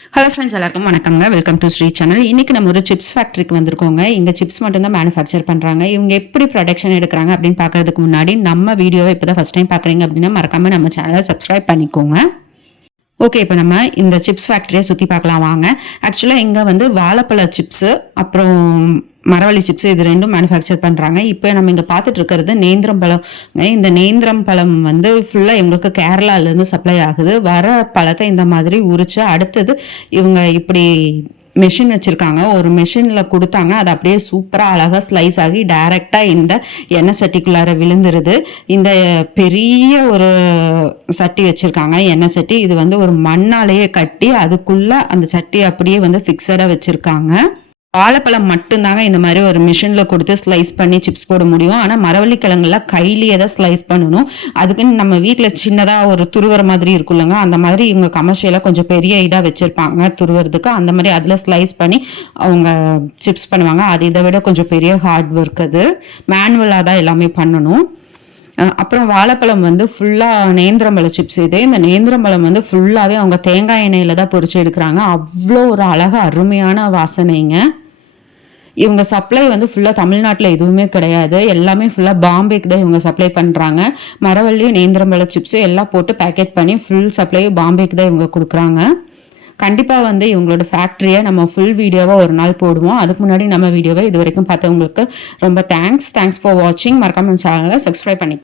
Hello friends எல்லாருக்கும் வணக்கங்க welcome to Sri channel இன்னைக்கு நம்ம ஒரு சிப்ஸ் ஃபேக்ட்ரிக்கு வந்திருக்கோங்க. இங்கே சிப்ஸ் மட்டும்தான் மேனுஃபேக்சர் பண்ணுறாங்க இவங்க எப்படி ப்ரொடக்ஷன் எடுக்கிறாங்க அப்படின்னு பார்க்குறதுக்கு முன்னாடி நம்ம வீடியோவை இப்போ தான் ஃபஸ்ட் டைம் பார்க்குறீங்க அப்படின்னா மறக்காம நம்ம சேனலை சப்ஸ்கிரைப் பண்ணிக்கோங்க. ஓகே இப்போ நம்ம இந்த சிப்ஸ் ஃபேக்ட்ரியை சுற்றி பார்க்கலாம். வாங்க. ஆக்சுவலாக இங்கே வந்து வாழைப்பழ சிப்ஸு அப்புறம் மரவள்ளி சிப்ஸ் இது ரெண்டும் மேனுஃபேக்சர் பண்ணுறாங்க இப்போ நம்ம இங்கே பார்த்துட்டு இருக்கிறது நேந்திரம் பழம் இந்த நேந்திரம் பழம் வந்து ஃபுல்லாக இவங்களுக்கு கேரளாலேருந்து சப்ளை ஆகுது. வர பழத்தை இந்த மாதிரி உரிச்சு அடுத்தது இவங்க இப்படி மெஷின் வச்சுருக்காங்க. ஒரு மெஷினில் கொடுத்தாங்க அது அப்படியே சூப்பராக அழகாக ஸ்லைஸ் ஆகி டைரெக்டாக இந்த எண்ணெய் சட்டிக்குள்ளார விழுந்துருது. இந்த பெரிய ஒரு சட்டி வச்சுருக்காங்க. எண்ணெய் சட்டி. இது வந்து ஒரு மண்ணாலேயே கட்டி அதுக்குள்ளே அந்த சட்டி அப்படியே வந்து ஃபிக்ஸடாக வச்சுருக்காங்க. வாழைப்பழம் மட்டும்தாங்க இந்த மாதிரி ஒரு மிஷினில் கொடுத்து ஸ்லைஸ் பண்ணி சிப்ஸ் போட முடியும். ஆனால் மரவள்ளி கிழங்குலாம் கையிலேயே தான் ஸ்லைஸ் பண்ணணும். அதுக்குன்னு நம்ம வீட்டில் சின்னதாக ஒரு துருவர மாதிரி இருக்குல்லங்க. அந்த மாதிரி இவங்க கமர்ஷியலாக கொஞ்சம் பெரிய இதாக வச்சுருப்பாங்க துருவறதுக்கு. அந்த மாதிரி அதில் ஸ்லைஸ் பண்ணி அவங்க சிப்ஸ் பண்ணுவாங்க. அது இதை விட கொஞ்சம் பெரிய ஹார்ட் ஒர்க் அது. மேனுவலாக தான் எல்லாமே பண்ணணும். அப்புறம் வாழைப்பழம் வந்து ஃபுல்லாக நேந்திரம்பழ சிப்ஸ் இது. இந்த நேந்திரம்பழம் வந்து ஃபுல்லாகவே அவங்க தேங்காய் எண்ணெயில் தான் பொறிச்சு எடுக்கிறாங்க. அவ்வளோ ஒரு அழகாக அருமையான வாசனைங்க. இவங்க சப்ளை வந்து ஃபுல்லாக தமிழ்நாட்டில் எதுவுமே கிடையாது. எல்லாமே ஃபுல்லாக பாம்பேக்கு தான் இவங்க சப்ளை பண்ணுறாங்க மரவள்ளியும் நேந்திரம்பழ சிப்ஸும் எல்லாம் போட்டு பேக்கெட் பண்ணி ஃபுல் சப்ளையும் பாம்பேக்கு தான் இவங்க கொடுக்குறாங்க. கண்டிப்பாக வந்து இவங்களோட ஃபேக்ட்ரியை நம்ம ஃபுல் வீடியோவாக ஒரு நாள் போடுவோம். அதுக்கு முன்னாடி நம்ம வீடியோவை இது வரைக்கும் பார்த்தவங்களுக்கு ரொம்ப தேங்க்ஸ் தேங்க்ஸ் ஃபார் வாட்சிங் மறக்காம சேனலை சப்ஸ்கிரைப் பண்ணி